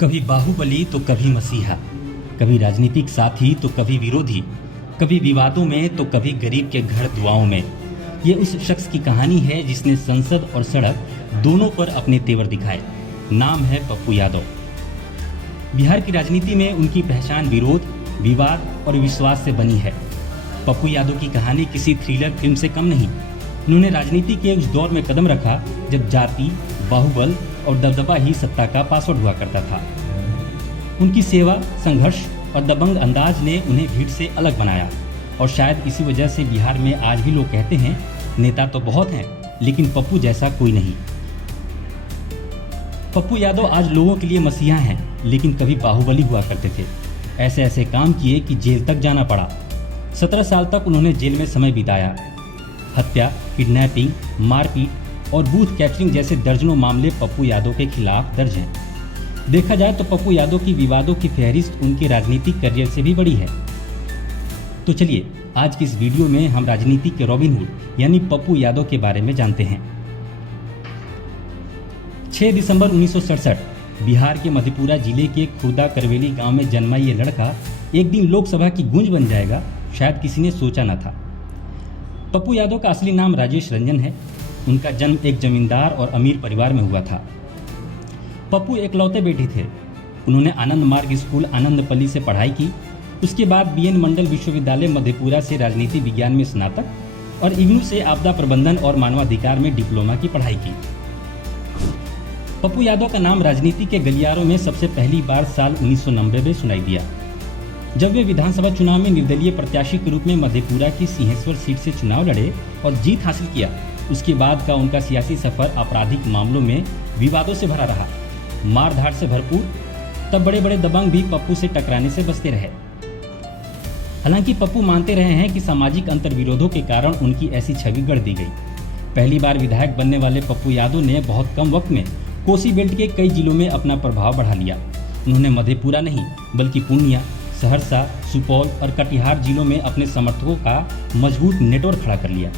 कभी बाहुबली तो कभी मसीहा, कभी राजनीतिक साथी तो कभी विरोधी, कभी विवादों में तो कभी गरीब के घर दुआओं में। ये उस शख्स की कहानी है जिसने संसद और सड़क दोनों पर अपने तेवर दिखाए। नाम है पप्पू यादव। बिहार की राजनीति में उनकी पहचान विरोध, विवाद और विश्वास से बनी है। पप्पू यादव की कहानी किसी थ्रिलर फिल्म से कम नहीं। उन्होंने राजनीति के उस दौर में कदम रखा जब जाति, बाहुबल और दबदबा ही सत्ता का पासवर्ड हुआ करता था। उनकी सेवा, संघर्ष और दबंग अंदाज ने उन्हें भीड़ से अलग बनाया और शायद इसी वजह से बिहार में आज भी लोग कहते हैं नेता तो बहुत हैं लेकिन पप्पू जैसा कोई नहीं। पप्पू यादव आज लोगों के लिए मसीहा हैं लेकिन कभी बाहुबली हुआ करते थे। ऐसे ऐसे काम किए कि जेल तक जाना पड़ा। 17 साल तक उन्होंने जेल में समय बिताया। हत्या, किडनैपिंग, मारपीट और बूथ कैप्चरिंग जैसे दर्जनों मामले पप्पू यादव के खिलाफ दर्ज हैं। देखा जाए तो पप्पू यादव की विवादों की फहरिस्त उनके राजनीतिक करियर से भी बड़ी है। तो चलिए आज की इस वीडियो में हम राजनीति के रॉबिन हुड यानी पप्पू यादव के बारे में जानते हैं। 6 दिसंबर 1967 बिहार के मधेपुरा जिले के खुर्दा करवेली गांव में जन्मा ये लड़का एक दिन लोकसभा की गूंज बन जाएगा, शायद किसी ने सोचा न था। पप्पू यादव का असली नाम राजेश रंजन है। उनका जन्म एक जमींदार और अमीर परिवार में हुआ था। पप्पू एकलौते बेटे थे। उन्होंने आनंद मार्ग स्कूल आनंदपल्ली से पढ़ाई की। उसके बाद बीएन मंडल विश्वविद्यालय मधेपुरा से राजनीति विज्ञान में स्नातक और इग्नू से आपदा प्रबंधन और मानवाधिकार में डिप्लोमा की पढ़ाई की। पप्पू यादव का नाम राजनीति के गलियारों में सबसे पहली बार साल 1990 में सुनाई दिया, जब वे विधानसभा चुनाव में निर्दलीय प्रत्याशी के रूप में मधेपुरा की सिंहेश्वर सीट से चुनाव लड़े और जीत हासिल किया। उसके बाद का उनका सियासी सफर आपराधिक मामलों में विवादों से भरा रहा, मारधाड़ से भरपूर। तब बड़े बड़े दबंग भी पप्पू से टकराने से बचते रहे। हालांकि पप्पू मानते रहे हैं कि सामाजिक अंतर्विरोधों के कारण उनकी ऐसी छवि गढ़ दी गई। पहली बार विधायक बनने वाले पप्पू यादव ने बहुत कम वक्त में कोसी बेल्ट के कई जिलों में अपना प्रभाव बढ़ा लिया। उन्होंने मधेपुरा नहीं बल्कि पूर्णिया, सहरसा, सुपौल और कटिहार जिलों में अपने समर्थकों का मजबूत नेटवर्क खड़ा कर लिया।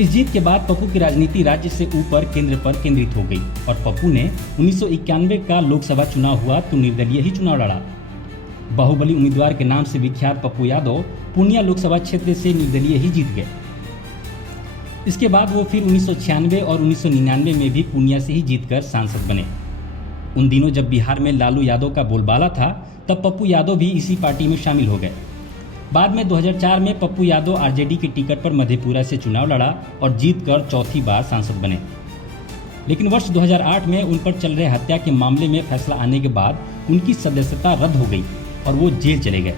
इस जीत के बाद पप्पू की राजनीति राज्य से ऊपर केंद्र पर केंद्रित हो गई और पप्पू ने 1991 का लोकसभा चुनाव हुआ तो निर्दलीय ही चुनाव लड़ा। बाहुबली उम्मीदवार के नाम से विख्यात पप्पू यादव पूर्णिया लोकसभा क्षेत्र से निर्दलीय ही जीत गए। इसके बाद वो फिर 1996 और 1999 में भी पूर्णिया से ही जीतकर सांसद बने। उन दिनों जब बिहार में लालू यादव का बोलबाला था तब पप्पू यादव भी इसी पार्टी में शामिल हो गए। बाद में 2004 में पप्पू यादव आरजेडी के टिकट पर मधेपुरा से चुनाव लड़ा और जीतकर चौथी बार सांसद बने। लेकिन वर्ष 2008 में उन पर चल रहे हत्या के मामले में फैसला आने के बाद उनकी सदस्यता रद्द हो गई और वो जेल चले गए।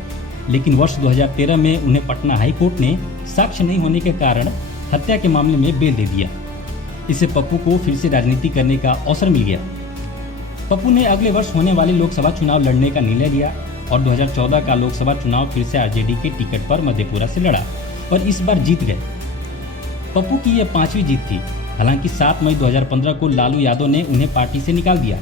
लेकिन वर्ष 2013 में उन्हें पटना हाई कोर्ट ने साक्ष्य नहीं होने के कारण हत्या के मामले में बेल दे दिया। इससे पप्पू को फिर से राजनीति करने का अवसर मिल गया। पप्पू ने अगले वर्ष होने वाले लोकसभा चुनाव लड़ने का निर्णय लिया और 2014 का लोकसभा चुनाव फिर से आरजेडी के टिकट पर मधेपुरा से लड़ा और इस बार जीत गए। पप्पू की यह 5वीं जीत थी। हालांकि 7 मई 2015 को लालू यादव ने उन्हें पार्टी से निकाल दिया।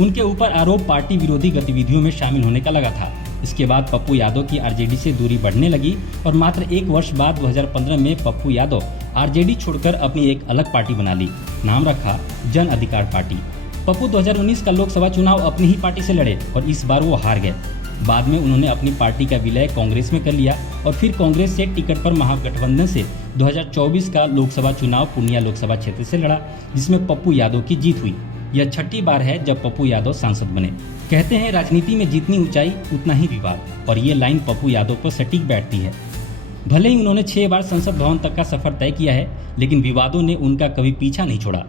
उनके ऊपर आरोप पार्टी विरोधी गतिविधियों में शामिल होने का लगा था। इसके बाद पप्पू यादव की आरजेडी से दूरी बढ़ने लगी और मात्र 1 वर्ष बाद 2015 में पप्पू यादव आरजेडी छोड़कर अपनी एक अलग पार्टी बना ली। नाम रखा जन अधिकार पार्टी। पप्पू 2019 का लोकसभा चुनाव अपनी ही पार्टी से लड़े और इस बार वो हार गए। बाद में उन्होंने अपनी पार्टी का विलय कांग्रेस में कर लिया और फिर कांग्रेस से टिकट पर महागठबंधन से 2024 का लोकसभा चुनाव पूर्णिया लोकसभा क्षेत्र से लड़ा, जिसमें पप्पू यादव की जीत हुई। यह 6ठी बार है जब पप्पू यादव सांसद बने। कहते हैं राजनीति में जितनी ऊंचाई उतना ही विवाद, और ये लाइन पप्पू यादव पर सटीक बैठती है। भले ही उन्होंने 6 बार संसद भवन तक का सफर तय किया है लेकिन विवादों ने उनका कभी पीछा नहीं छोड़ा।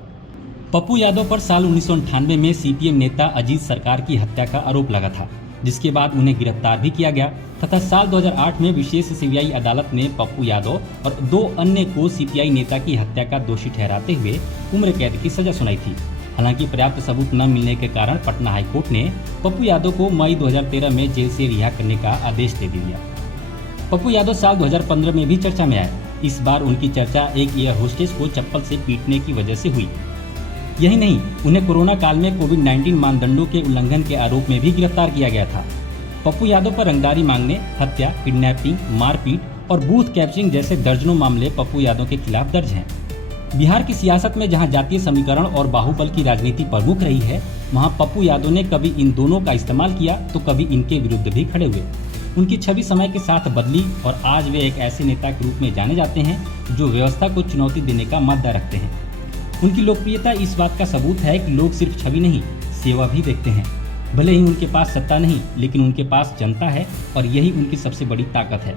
पप्पू यादव पर साल 1998 में सीपीएम नेता अजीत सरकार की हत्या का आरोप लगा था, जिसके बाद उन्हें गिरफ्तार भी किया गया तथा साल 2008 में विशेष सीबीआई अदालत ने पप्पू यादव और 2 अन्य को सीपीआई नेता की हत्या का दोषी ठहराते हुए उम्र कैद की सजा सुनाई थी। हालांकि पर्याप्त सबूत न मिलने के कारण पटना हाईकोर्ट ने पप्पू यादव को मई 2013 में जेल से रिहा करने का आदेश दे दिया। पप्पू यादव साल 2015 में भी चर्चा में आए। इस बार उनकी चर्चा एक एयर होस्टेस को चप्पल से पीटने की वजह से हुई। यही नहीं, उन्हें कोरोना काल में कोविड-19 मानदंडों के उल्लंघन के आरोप में भी गिरफ्तार किया गया था। पप्पू यादव पर रंगदारी मांगने, हत्या, किडनैपिंग, मारपीट और बूथ कैप्चरिंग जैसे दर्जनों मामले पप्पू यादव के खिलाफ दर्ज हैं। बिहार की सियासत में जहां जातीय समीकरण और बाहुबल की राजनीति प्रमुख रही है, वहां पप्पू यादव ने कभी इन दोनों का इस्तेमाल किया तो कभी इनके विरुद्ध भी खड़े हुए। उनकी छवि समय के साथ बदली और आज वे एक ऐसे नेता के रूप में जाने जाते हैं जो व्यवस्था को चुनौती देने का मादा रखते हैं। उनकी लोकप्रियता इस बात का सबूत है कि लोग सिर्फ छवि नहीं, सेवा भी देखते हैं। भले ही उनके पास सत्ता नहीं, लेकिन उनके पास जनता है और यही उनकी सबसे बड़ी ताकत है।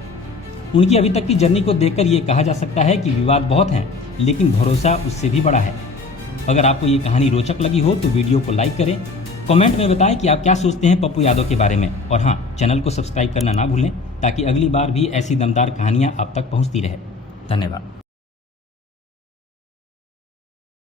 उनकी अभी तक की जर्नी को देखकर ये कहा जा सकता है कि विवाद बहुत हैं, लेकिन भरोसा उससे भी बड़ा है। अगर आपको ये कहानी रोचक लगी हो तो वीडियो को लाइक करें, कमेंट में बताएं कि आप क्या सोचते हैं पप्पू यादव के बारे में, और हाँ, चैनल को सब्सक्राइब करना ना भूलें ताकि अगली बार भी ऐसी दमदार कहानियाँ आप तक पहुँचती रहे। धन्यवाद।